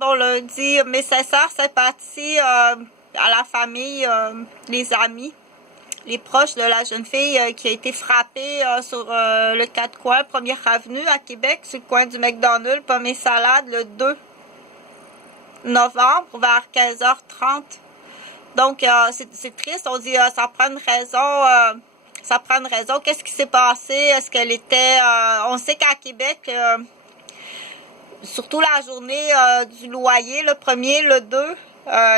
bon lundi, mes sincères sympathies à la famille, les amis, les proches de la jeune fille qui a été frappée sur le 4 coins, 1er avenue à Québec, sur le coin du McDonald's, pommes et salades, le 2 novembre vers 15h30. Donc, c'est triste. On dit ça prend une raison. Ça prend une raison. Qu'est-ce qui s'est passé? Est-ce qu'elle était... on sait qu'à Québec, surtout la journée du loyer, le 1er, le 2,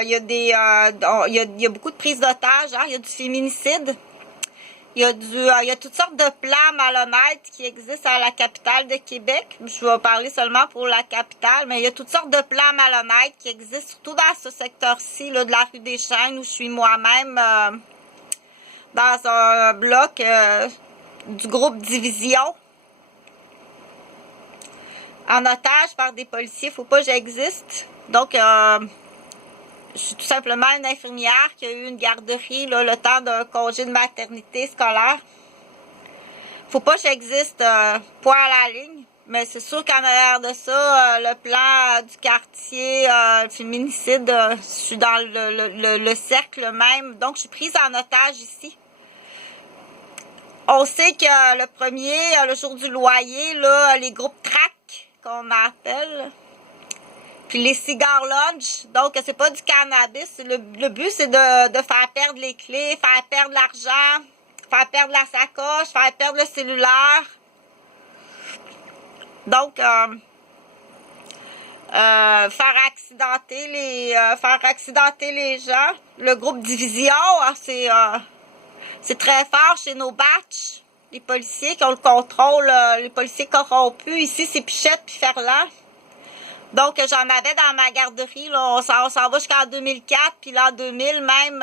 il y a des... il y a beaucoup de prises d'otages. Hein? Il y a du féminicide. Il y a toutes sortes de plans malhonnêtes qui existent à la capitale de Québec. Je vais parler seulement pour la capitale, mais il y a toutes sortes de plans malhonnêtes qui existent, surtout dans ce secteur-ci, là, de la rue des Chênes, où je suis moi-même dans un bloc du groupe Division. En otage par des policiers. Faut pas que j'existe. Donc, je suis tout simplement une infirmière qui a eu une garderie là, le temps d'un congé de maternité scolaire. Faut pas que j'existe point à la ligne, mais c'est sûr qu'en arrière de ça, le plan du quartier, le féminicide, je suis dans le cercle même. Donc, je suis prise en otage ici. On sait que le 1er, le jour du loyer, là, les groupes track qu'on appelle... Puis les cigares lunch, donc c'est pas du cannabis. Le but, c'est de faire perdre les clés, faire perdre l'argent, faire perdre la sacoche, faire perdre le cellulaire. Donc, faire accidenter les gens. Le groupe Division, c'est très fort chez nos batchs. Les policiers qui ont le contrôle, les policiers corrompus. Ici, c'est Pichette puis Ferland. Donc, j'en avais dans ma garderie, là, on s'en va jusqu'en 2004, puis là, en 2000 même,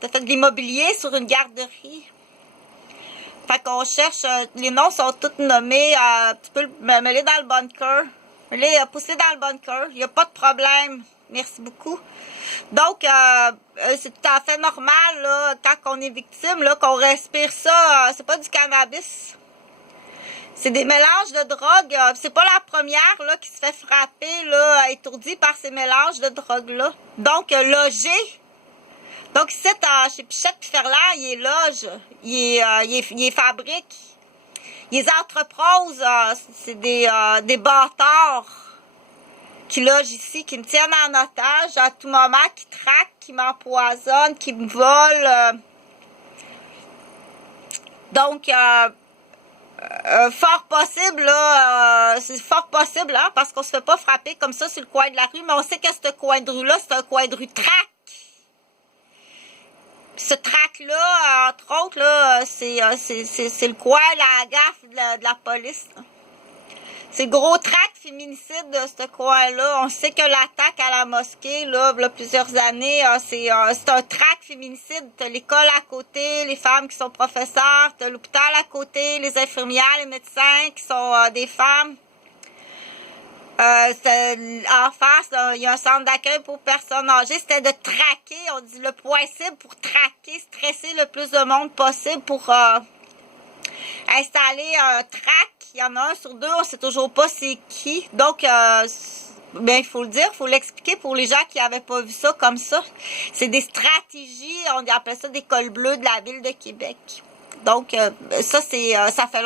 t'as fait de l'immobilier sur une garderie. Fait qu'on cherche, les noms sont tous nommés, tu peux me mêler dans le bunker. Pousser dans le bunker, il n'y a pas de problème. Merci beaucoup. Donc, c'est tout à fait normal, là, quand on est victime, là, qu'on respire ça, c'est pas du cannabis. C'est des mélanges de drogue. C'est pas la première là qui se fait frapper, là, étourdie par ces mélanges de drogue-là. Donc, logé. Donc, ici, chez Pichette puis Ferland, il est loge. Il est fabrique. Les entreprises, c'est des bâtards qui logent ici, qui me tiennent en otage à tout moment, qui traquent, qui m'empoisonnent, qui me volent. Donc, fort possible, là, c'est fort possible, hein, parce qu'on se fait pas frapper comme ça sur le coin de la rue, mais on sait que ce coin de rue-là, c'est un coin de rue track. Ce track-là, entre autres, là, c'est le coin, la gaffe de la police, là. C'est le gros track féminicide de ce coin-là. On sait que l'attaque à la mosquée, là, il y a plusieurs années, c'est un track féminicide. T'as l'école à côté, les femmes qui sont professeurs, t'as l'hôpital à côté, les infirmières, les médecins qui sont des femmes. En face, il y a un centre d'accueil pour personnes âgées. C'était de traquer, on dit le point cible pour traquer, stresser le plus de monde possible pour installer un track. Il y en a un sur deux, on sait toujours pas c'est qui. Donc, ben, il faut le dire, il faut l'expliquer pour les gens qui n'avaient pas vu ça comme ça. C'est des stratégies, on appelle ça des cols bleus de la ville de Québec. Donc, ça fait longtemps.